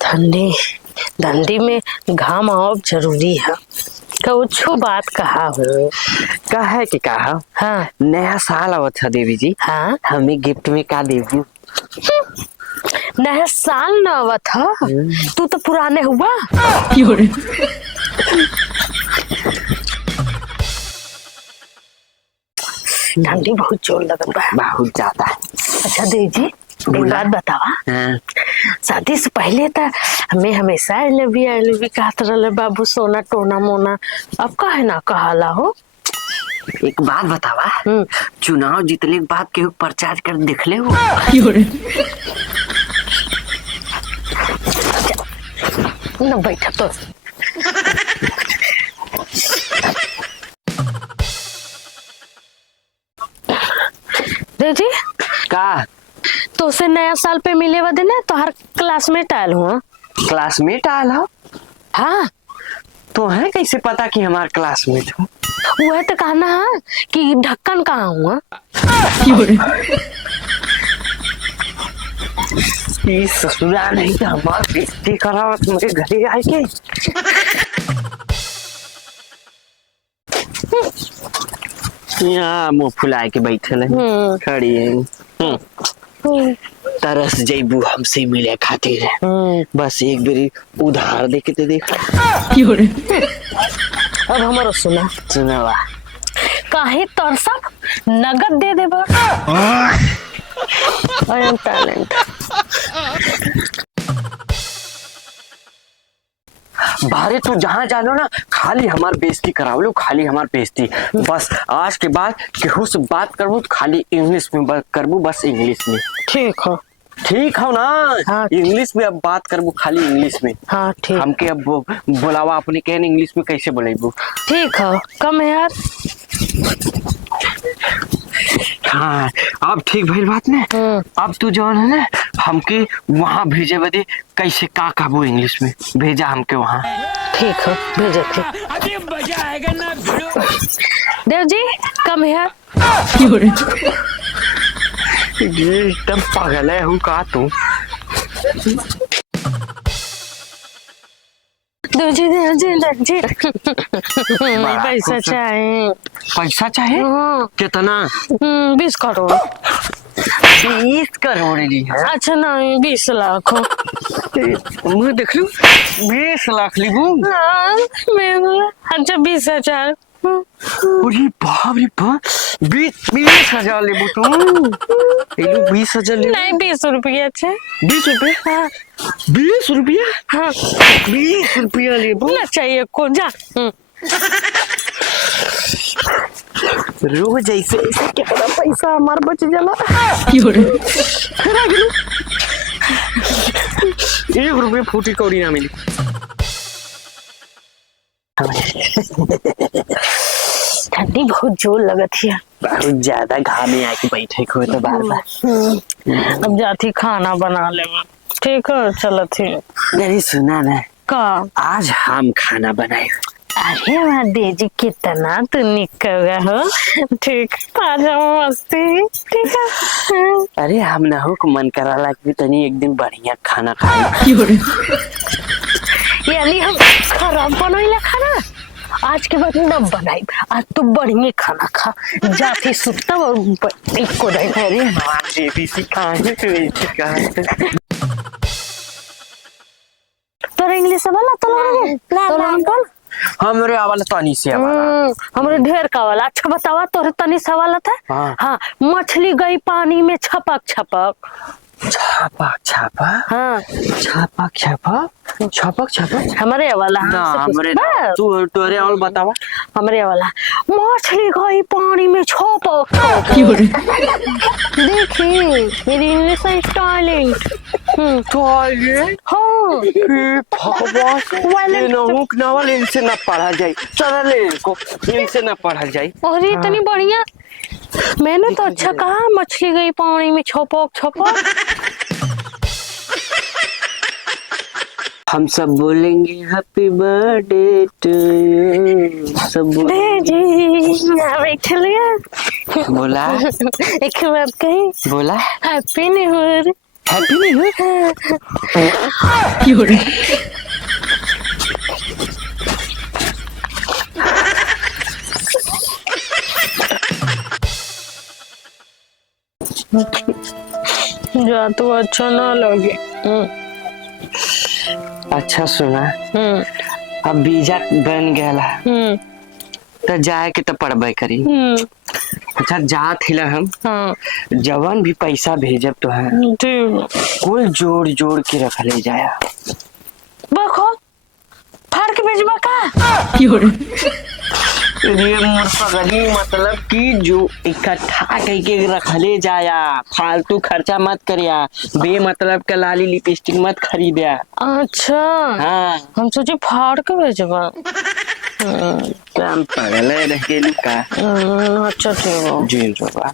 ठंडी धंधी में घाम और जरूरी है। कुछ बात कहा हो। कहा कि कहा हाँ नया साल आवत है देवी जी। हाँ हमें गिफ्ट में का देवी? नया साल न आवा था। तू तो पुराने हुआ। ठंडी बहुत जोर लगल बा। बहुत ज्यादा। अच्छा देवी जी एक बात बतावा। हाँ। शादी से पहले तो हमें हमेशा आई लव यू कहत रहे बाबू सोना टोना मोना। अब काहे ना कहाला हो। एक बात बतावा, चुनाव जीतने के बाद केहू प्रचार कर देखले हो? न बैठा तो जी का तो से नया साल पे मिले वदे ना तो हर क्लासमेट आयल हुआ। क्लासमेट आल हो? हाँ तो है कैसे पता कि हमारे क्लासमेट हो? वह तो कहना है कि ढक्कन कहाँ हुआ। ये ससुराल नहीं तो हमारे बेइज्जती करावत मेरे घरे आए के। यहाँ मुँह फुलाए के बैठे है खड़ी है। तरस जैबू हमसे मिले खातिर। बस एक बारी उधार दे के तो देख। अब हमारा सुनावा काहे तरसब नगद दे देबा। I am talent. बारे तू जहाँ जानो ना खाली हमार बेइज्जती कराव लो, खाली हमार बेइज्जती। बस आज के बाद केहू से बात करबू तो खाली इंग्लिश में बात करबू, बस इंग्लिश में। ठीक है। ठीक हो ना? हाँ। इंग्लिश में अब बात करबू खाली इंग्लिश में। हाँ ठीक। हमके अब बुलावा अपने कहन इंग्लिश में कैसे बोलेबू? ठीक है कम है यार। हाँ अब ठीक भइल बात ने। अब तू जौन है ना हमके वहाँ भेजे बदे कैसे का कहबू इंग्लिश में भेजा हमके वहाँ। ठीक है भेजो। अभी मजा आएगा ना। देव जी कम है यार। ये एकदम पागल है हूँ का तू। देव जी पैसा चाहे। पैसा चाहे? कितना? 20 करोड़। 20 करोड़ ली है? अच्छा नहीं 20 लाख। मुझे देख लू 20 लाख लीबू। अच्छा 20,000। अरे बाप रे बाप 20,000 लेबू तुम? 20,000 ले? नहीं 20 रुपया। अच्छा 20 रुपये? हाँ 20 रुपया? हाँ 20 रुपया लेबू? ना चाहिए को जा। रोज ऐसे ऐसे कितना पैसा हमार बच जाला। 1 रुपये फूटी कौड़ी ना मिली। ठंडी बहुत जोर लगत है। बहुत ज्यादा घाम में आके बैठे को तो बार बार। अब जाती खाना बना ले। ठीक है चलो ठीक। अरे सुना ना का आज हम खाना बनाए। अरे वाह देजी कितना तू निकल हो। ठीक आ जाओ मस्ती। ठीक है। अरे हम ना हो को मन कराला कि तनी एक दिन बढ़िया खाना खाए। यानी हम खराब बनोइला खाना आज के बाद न बनाई। आज तू बढ़िया खाना खा जाती सुता और को दे। अरे मां देवी सिखाए तो तोरा इंग्लिश वाला तो हमरे आवाज तनी से हमरे ढेर का वाला। अच्छा बतावा तोरे तनी सवाल था। हाँ मछली गई पानी में छपक छपक। छापा छापा। हाँ छापा छापा छपक छपक। हमारे वाला ना हमरे तू तोरे और बतावा। हमरे वाला मछली गई पानी में छपक छपक। देखी मेरी इंग्लिश टैलेंट। टॉयलेट? हाँ भगवान ये नहुक नवल इनसे ना पढ़ा जाए। चल ले इनको इनसे ना पढ़ा जाए। अरे इतनी बढ़िया। मैंने तो अच्छा कहा मछली गई पानी में छपक छपक। हम सब बोलेंगे हैप्पी बर्थडे टू यू। सब बोला एक बात कही। बोला हैप्पी न्यू ईयर। हैप्पी नहीं है? जा तो अच्छा ना लगे। अच्छा सुना, हम्म अब वीजा बन गया हम्म तो जाए के तो पड़बे करी। हम्म अच्छा जात हिला हम, हाँ जवन भी पैसा भेजब तो है ठीक। कुल जोड़ जोड़ के रख ले जाया। देखो फाड़ के भेजबा का। ये मोर पगली मतलब कि जो इकट्ठा करके रख ले जाया, फालतू खर्चा मत करिया, बेमतलब का लाली लिपस्टिक मत खरीदिया। अच्छा हाँ हम सोचे फाड़ के भेजबा। क्या हम पगले रह गेली का। अच्छा ठीक है। जी बाबा।